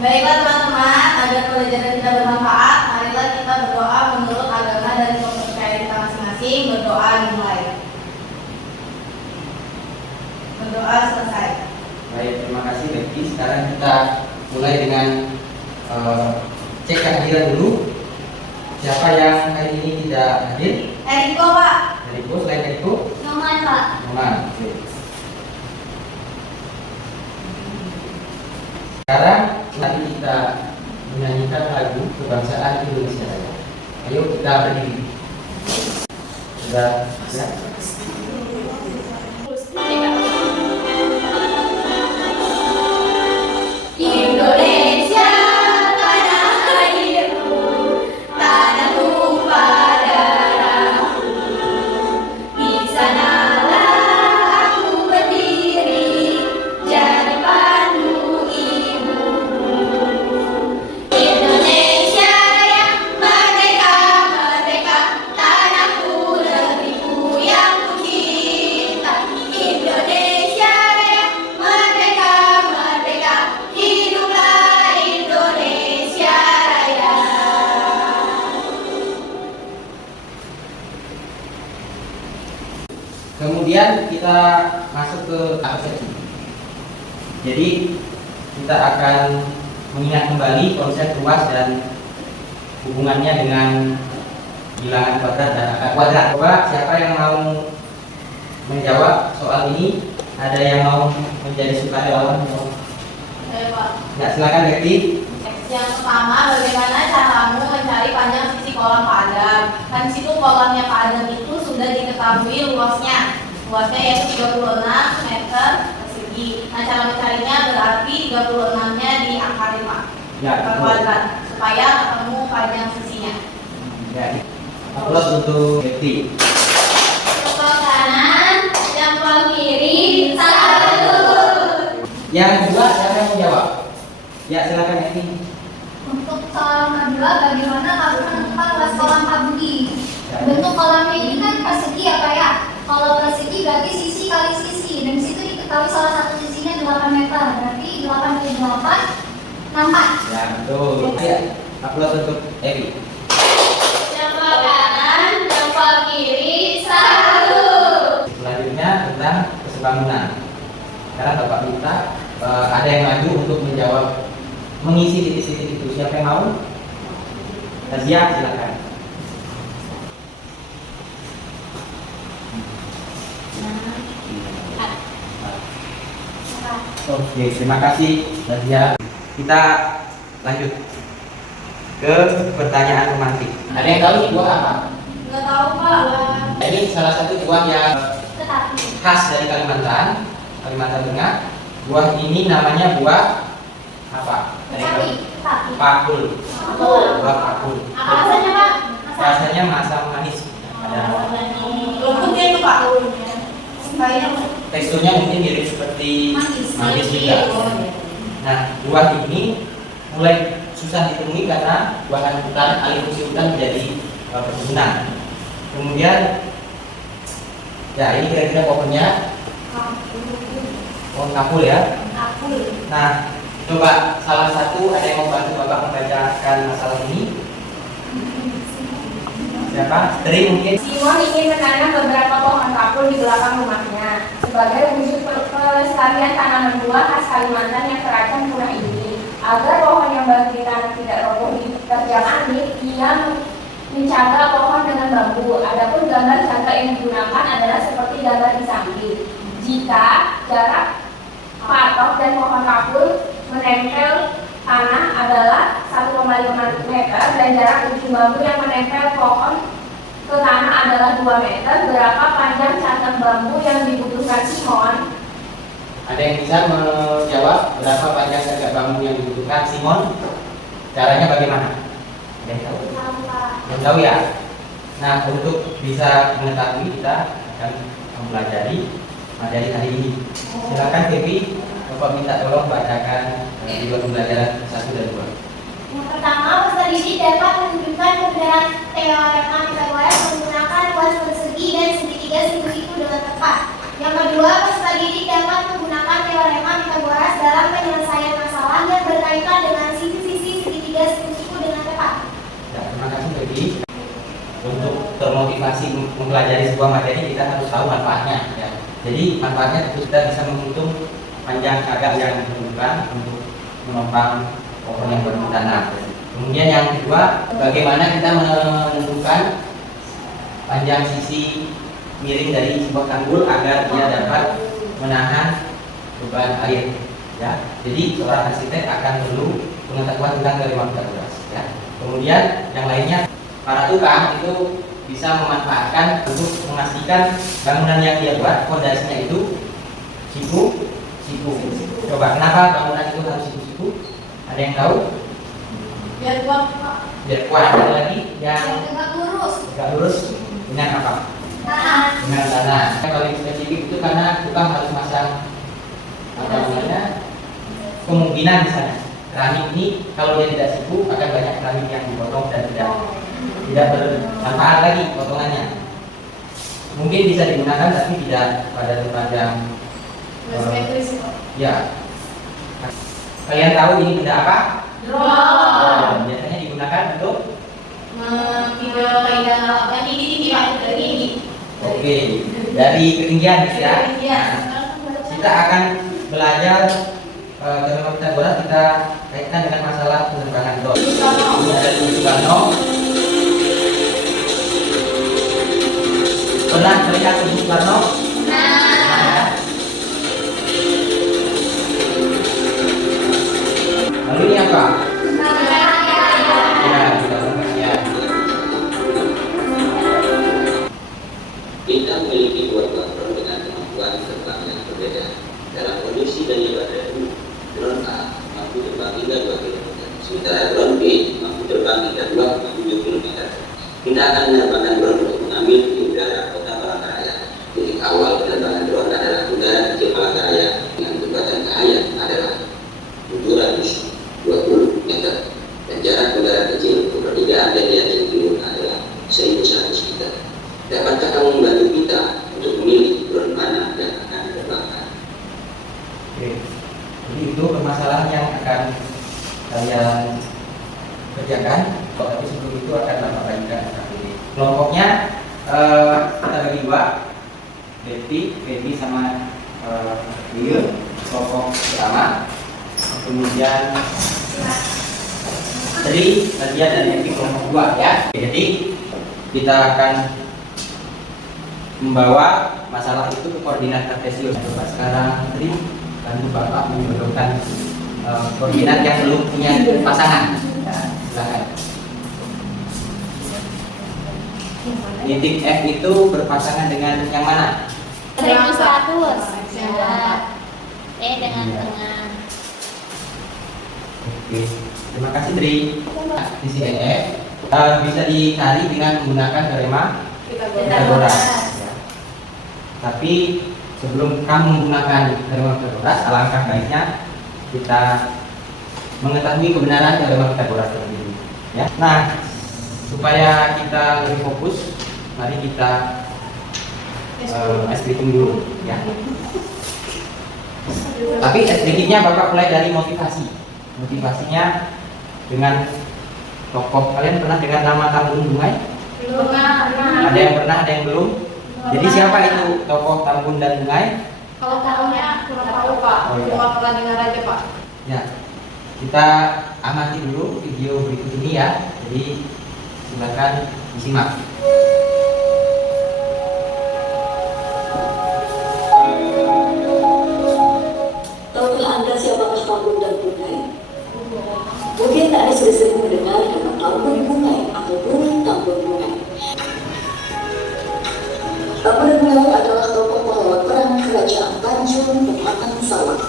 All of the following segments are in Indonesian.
Baiklah teman-teman, agar pelajaran kita bermanfaat, marilah kita berdoa menurut agama dan kepercayaan kita masing-masing. Berdoa dimulai. Berdoa selesai. Baik, terima kasih Becky. Sekarang kita mulai dengan cek kehadiran dulu. Siapa yang hari ini tidak hadir? Eriko, Pak. Eriko, selain Eriko? Noman, Pak. Noman. Oke. Sekarang nanti kita menyanyikan lagu kebangsaan Indonesia Raya. Ayo kita berdiri. Sudah siap? Indonesia, tanah airku, tanah tumpah darahku. Di sanalah aku berdiri, jadi pandu ibuku. Indonesia yang merdeka, merdeka, tanahku, negeriku yang kucinta. Indonesia yang merdeka, merdeka, hiduplah Indonesia Raya. Kemudian kita masuk ke persepsi. Jadi kita akan mengingat kembali konsep ruas dan hubungannya dengan bilangan kuadrat dan angka kuadrat. Coba siapa yang mau menjawab soal ini? Ada yang mau menjadi sukarelawan? Saya, Pak. Ya, silakan Becky. Yang pertama, bagaimana caramu mencari panjang sisi kolam Pak Adam? Kan di situ kolamnya Pak Adam itu sudah diketahui luasnya. Luasnya yaitu 36 meter persegi. Nah, cara mencarinya berarti 36-nya diangkatin, Pak. Ya, Ke betul. kuadrat supaya ketemu panjang sisinya. Ya, aplaus untuk Becky. Jempol kanan, jempol kiri, satu. Yang kedua siapa yang menjawab? Ya, silakan Becky. Untuk soal kedua, bagaimana kalau menentukan luas kolam Pak Budi? Bentuk kolamnya ini kan persegi ya Pak ya? Kalau persegi berarti sisi kali sisi, dan di situ diketahui salah satu sisinya 8 meter, berarti 8 kali 8, 64. Ya, betul. Ya, aplaus untuk Evi. Jempol kanan, jempol kiri, satu. Selanjutnya tentang kesebangunan. Sekarang Bapak minta ada yang maju untuk menjawab, mengisi titik-titik itu. Siapa yang mau? Siap, silakan. Oke, terima kasih Nadia. Kita lanjut ke pertanyaan romantik. Ada yang tahu ini buah apa? Nggak tahu, Pak. Ini salah satu buah yang Tetapi khas dari Kalimantan Tengah. Buah ini namanya buah apa? Dari tetapi pakul. Buah pakul. Apa rasanya, Pak? Rasanya masam manis. Ada Lembutnya itu, Pak. Kayaknya teksturnya mungkin mirip seperti manis juga. Nah, buah ini mulai susah ditemui karena buahan hutan, alih fungsi hutan menjadi perkebunan. Kemudian, ya ini kira-kira pohonnya pohon kapul ya. Nah, coba salah satu ada yang mau bantu Bapak membacakan masalah ini? Siapa? Tri mungkin? Simon ingin menanam beberapa pohon kapul di belakang rumahnya sebagai wujud pelestarian tanaman buah khas Kalimantan yang terancam punah ini. Agar pohon yang baru ditanam tidak roboh diterjang angin, ia mencaga pohon dengan bambu. Adapun gambar jangka yang digunakan adalah seperti gambar di samping. Jika jarak patok dan pohon kapul menempel tanah adalah 1,5 meter dan jarak ujung bambu yang menempel pohon ke tanah adalah 2 meter, berapa panjang cangkang bambu yang dibutuhkan Simon? Ada yang bisa menjawab berapa panjang cangkang bambu yang dibutuhkan Simon? Caranya bagaimana? Ada yang tahu? Belum tahu ya? Nah, untuk bisa mengetahui kita akan mempelajari materi hari ini. Silakan Devi, Bapak minta tolong bacakan video pembelajaran 1 dan 2. yang pertama, peserta didik dapat menunjukkan kebenaran teorema Pythagoras menggunakan luas persegi dan segitiga siku-siku dengan tepat. Yang kedua, peserta didik dapat menggunakan teorema Pythagoras dalam penyelesaian masalah yang berkaitan mereka dengan sisi-sisi segitiga siku dengan tepat. Ya, terima kasih Baby. Untuk termotivasi mempelajari sebuah materi kita harus tahu manfaatnya. Ya. Jadi manfaatnya tentu kita bisa menghitung panjang agak yang dibutuhkan untuk menopang pohon yang baru ditanam. Kemudian yang kedua, bagaimana kita menentukan panjang sisi miring dari sebuah tanggul agar dia dapat menahan beban air. Ya, jadi seorang arsitek akan perlu pengetahuan tentang gaya fakultas. Ya. Kemudian yang lainnya, para tukang itu bisa memanfaatkan untuk memastikan bangunan yang dia buat fondasinya itu siku. Coba kenapa bangunan itu harus siku? Ada yang tahu? Biar kuat, Pak. Biar kuat. Ada lagi yang Tegak lurus. tegak lurus dengan apa? Tanah. Dengan tanah. Yang paling spesifik itu karena tukang harus masang apa namanya? Kemungkinan misalnya keramik ini kalau dia tidak siku akan banyak keramik yang dipotong dan tidak bermanfaat lagi potongannya. Mungkin bisa digunakan tapi tidak pada tempat yang ya. Kalian tahu ini benda apa? Drone. Biasanya digunakan untuk Video keindahan alam yang tinggi-tinggi, Pak. Dari tinggi. oke, dari ketinggian ya. Iya. Kita akan belajar teorema Pythagoras, kita kaitkan dengan masalah penerbangan drone. Ini ada di Soekarno. Pernah melihat di Soekarno? Nah. Lalu ini apa? Ya, ya. Kita memiliki dua drone dengan kemampuan terbang yang berbeda. Dalam kondisi dari badan drone A mampu terbang hingga 2 km, sementara drone B mampu terbang hingga 2,7 km. Kita akan menerbangkan drone untuk mengambil di udara kota Palangkaraya. Titik awal penerbangan drone adalah udara kecil Palangkaraya dengan jembatan cahaya adalah 720 meter dan jarak udara kecil kepertigaan dari yang timur adalah 1100 meter. Dapatkah kamu membantu kita untuk memilih drone mana yang akan diterbangkan? Oke. Jadi itu permasalahan yang akan kalian kerjakan. Tapi sebelum itu akan Bapak bagikan ini. Kelompoknya kita bagi dua, Devi sama Will. Kelompok pertama, kemudian Tri, Nadia dan Devi kelompok dua ya. Jadi kita akan membawa masalah itu ke koordinat kartesius. Coba sekarang Tri bantu Bapak menjodohkan koordinat yang belum punya pasangan. Ya, silakan. Titik F itu berpasangan dengan yang mana? 1100. Ya. Dengan Iya. tengah. Oke, terima kasih Tri. Sisi F bisa dicari dengan menggunakan teorema Pythagoras. Ya. Tapi sebelum kamu menggunakan teorema Pythagoras, alangkah baiknya kita mengetahui kebenaran teorema Pythagoras terlebih dahulu. Ya. Nah, supaya kita lebih fokus, mari kita escritum dulu. Ya. Tapi sedikitnya Bapak mulai dari motivasi. Motivasinya dengan tokoh. Kalian pernah dengar nama Tambun Dungai? Ada yang pernah, ada yang belum? Jadi siapa itu tokoh Tambun dan Dungai? Kalau tahunya kurang tahu, Pak. Oh, iya. Cuma pernah dengar aja, Pak. Ya, kita amati dulu video berikut ini ya. Jadi silakan disimak. Tahukah Anda siapakah Tambun dan Bungai? Mungkin Anda sudah sering mendengar nama Tambun Bungai ataupun Tambun Bungai. Tambun dan Bungai adalah tokoh pahlawan perang kerajaan Tanjung Pematang Sawah.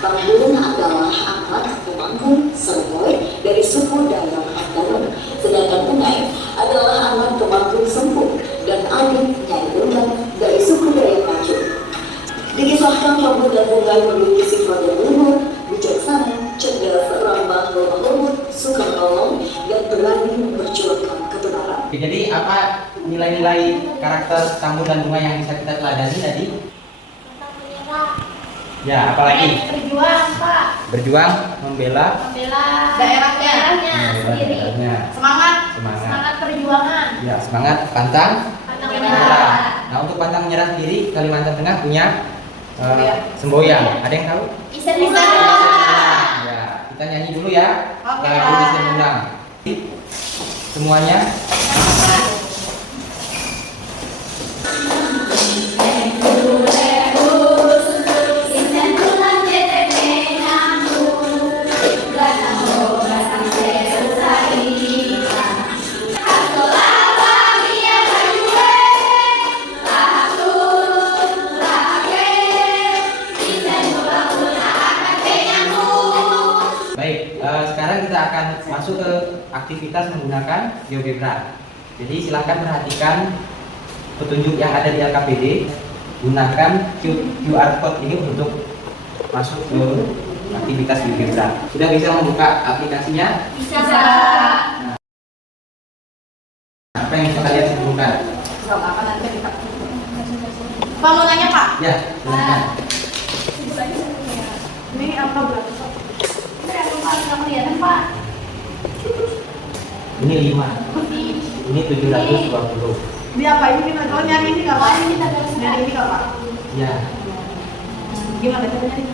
Tambun adalah anak pemangku Serpoi dari suku Dayak Andaron, sedangkan Bungai adalah anak pemangku Sempung dan adik Nyai Undang dari suku Dayak Maju. Dikisahkan Tambun dan Bungai memiliki sifat yang luhur, bijaksana, cerdas, ramah, lemah lembut, suka menolong, dan berani memperjuangkan kebenaran. Oke, jadi apa nilai-nilai karakter Tambun dan Bungai yang bisa kita teladani tadi? Ya, apalagi? Berjuang, Pak. Berjuang, membela, Membela daerahnya. sendiri. Daerahnya. Semangat. Semangat. Semangat perjuangan. Ya, semangat pantang Pantang menyerah. menyerah. Nah, untuk pantang menyerah sendiri Kalimantan Tengah punya semboyan. Ada yang tahu? Isen Isen. Ya, kita nyanyi dulu ya. Oke, Lagu Pak. Isen Undang. Semuanya. Baik, sekarang kita akan masuk ke aktivitas menggunakan GeoGebra. Jadi silahkan perhatikan petunjuk yang ada di LKPD. Gunakan QR code ini untuk masuk ke aktivitas GeoGebra. Sudah bisa membuka aplikasinya? Bisa. Apa yang bisa kalian simpulkan? Apa nanti kita? Pak mau nanya Pak? Ya, silakan. Ini apa berapa? Nggak kelihatan, Pak. Ini 5. Ini 720. Dia apa ini kita kalau nyari ini nggak Pak? Ini tanda Nyari ini nggak Pak? Ya, Gimana caranya?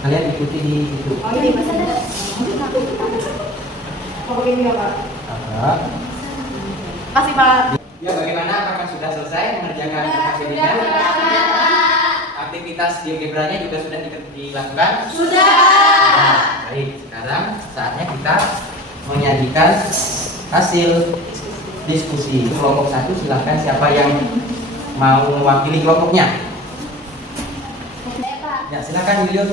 kalian ikuti di situ. Oh ini bisa ada. Oh ini nggak Pak? Apa? Kasih Pak. Ya, bagaimana? Apakah sudah selesai mengerjakan LKPD-nya? Aktivitas GeoGebra-nya juga sudah dilakukan? Sudah. Nah, baik, sekarang saatnya kita menyajikan hasil diskusi. Kelompok 1 silahkan, siapa yang mau mewakili kelompoknya? Saya, Pak. Ya, silakan Yuyun.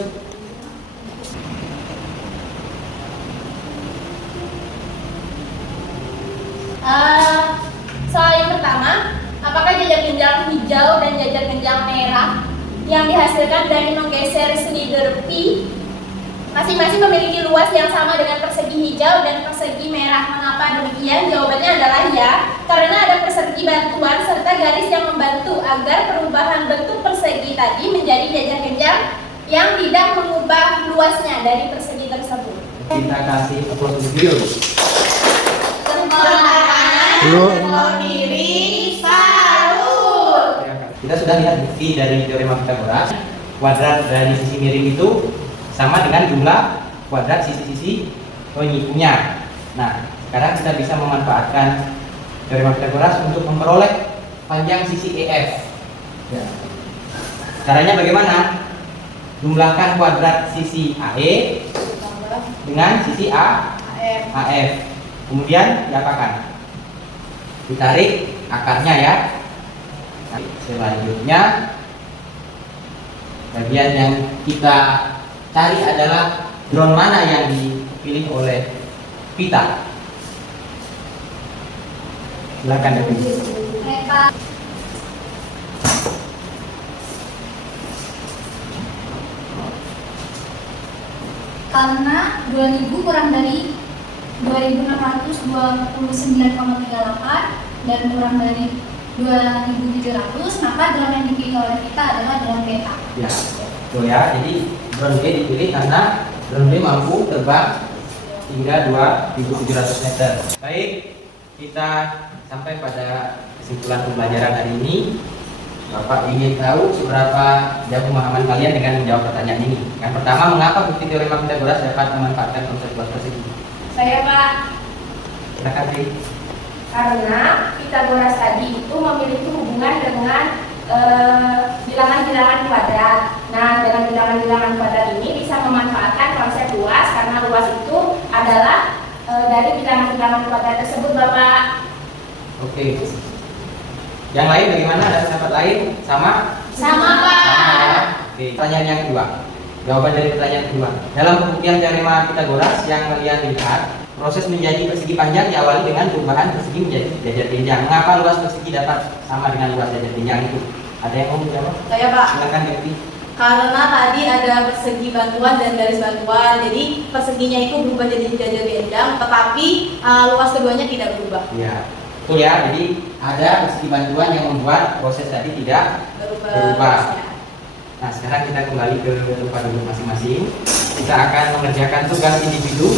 Soal yang pertama, apakah jajar genjang hijau dan jajar genjang merah yang dihasilkan dari menggeser slider P masing-masing memiliki luas yang sama dengan persegi hijau dan persegi merah? Mengapa demikian? Jawabannya adalah ya, karena ada persegi bantuan serta garis yang membantu agar perubahan bentuk persegi tadi menjadi jajar genjang yang tidak mengubah luasnya dari persegi tersebut. Kita kasih aplaus untuk Yuyun. Belum diri sahur. Kita sudah lihat bukti dari teorema Pythagoras. Kuadrat dari sisi miring itu sama dengan jumlah kuadrat sisi-sisi penyikunya. Nah, sekarang kita bisa memanfaatkan teorema Pythagoras untuk memperoleh panjang sisi EF. Ya. Caranya bagaimana? Jumlahkan kuadrat sisi AE dengan sisi AF. Kemudian diapakan? Ditarik akarnya ya. Nah, selanjutnya bagian yang kita cari adalah drone mana yang dipilih oleh Pita. Silakan Devi. Baik, Pak. Karena 2000 kurang dari 2629,38 dan kurang dari 2700, maka drone yang dipilih oleh kita adalah drone beta. Ya, betul ya. Jadi drone B dipilih karena drone B mampu terbang hingga 2700 meter. Baik, kita sampai pada kesimpulan pembelajaran hari ini. Bapak ingin tahu seberapa jauh pemahaman kalian dengan menjawab pertanyaan ini. Yang pertama, mengapa bukti teorema Pythagoras dapat memanfaatkan konsep luas persegi? Saya, Pak, Silakan Tri. karena Pythagoras tadi itu memiliki hubungan dengan bilangan-bilangan kuadrat. Nah, dengan bilangan-bilangan kuadrat ini bisa memanfaatkan konsep luas karena luas itu adalah dari bilangan-bilangan kuadrat tersebut, Bapak. Oke. Yang lain bagaimana? Ada pendapat lain? Sama? Sama, Pak. Sama ya. Oke. Pertanyaan yang kedua. Jawaban dari pertanyaan kedua. Dalam pembuktian teorema Pythagoras yang kalian lihat, proses menjadi persegi panjang diawali dengan perubahan persegi menjadi jajar jenjang. Mengapa luas persegi dapat sama dengan luas jajar jenjang itu? Ada yang mau menjawab? Saya Pak. Silakan Devi. Karena tadi ada persegi bantuan dan garis bantuan, jadi perseginya itu berubah jadi jajar genjang, tetapi luas keduanya tidak berubah. Ya, betul ya. Jadi ada persegi bantuan yang membuat proses tadi tidak berubah. luasnya. Nah, sekarang kita kembali ke tempat duduk masing-masing. Kita akan mengerjakan tugas individu.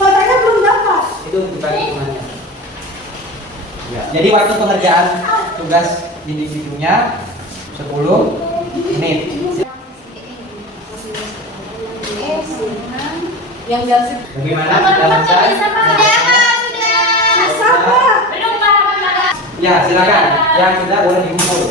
Fotonya belum dapat. Itu dibagi temannya. Ya, jadi waktu pengerjaan tugas individunya 10 menit. Yang jam Bagaimana? Sudah selesai? Belum Pak. Ya, silakan. Yang sudah boleh dikumpul.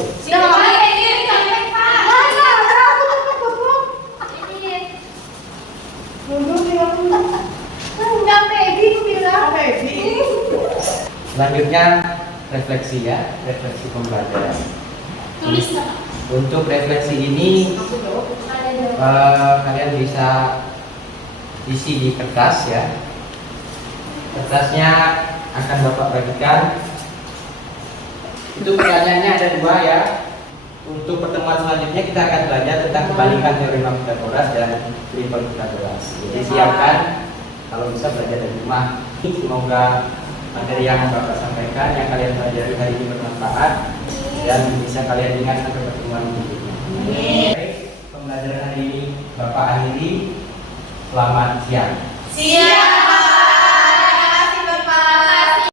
Selanjutnya refleksi ya, refleksi pembelajaran. Tulis Untuk refleksi ini kalian bisa isi di kertas ya. Kertasnya akan Bapak bagikan. Untuk pertanyaannya ada 2 ya. Untuk pertemuan selanjutnya kita akan belajar tentang kebalikan teorema Pythagoras dan triple Pythagoras. Jadi siapkan kalau bisa belajar dari rumah. Semoga materi yang Bapak sampaikan yang kalian pelajari hari ini bermanfaat dan bisa kalian ingat sampai pertemuan berikutnya. Pembelajaran hari ini Bapak akhiri. Selamat siang. Siap.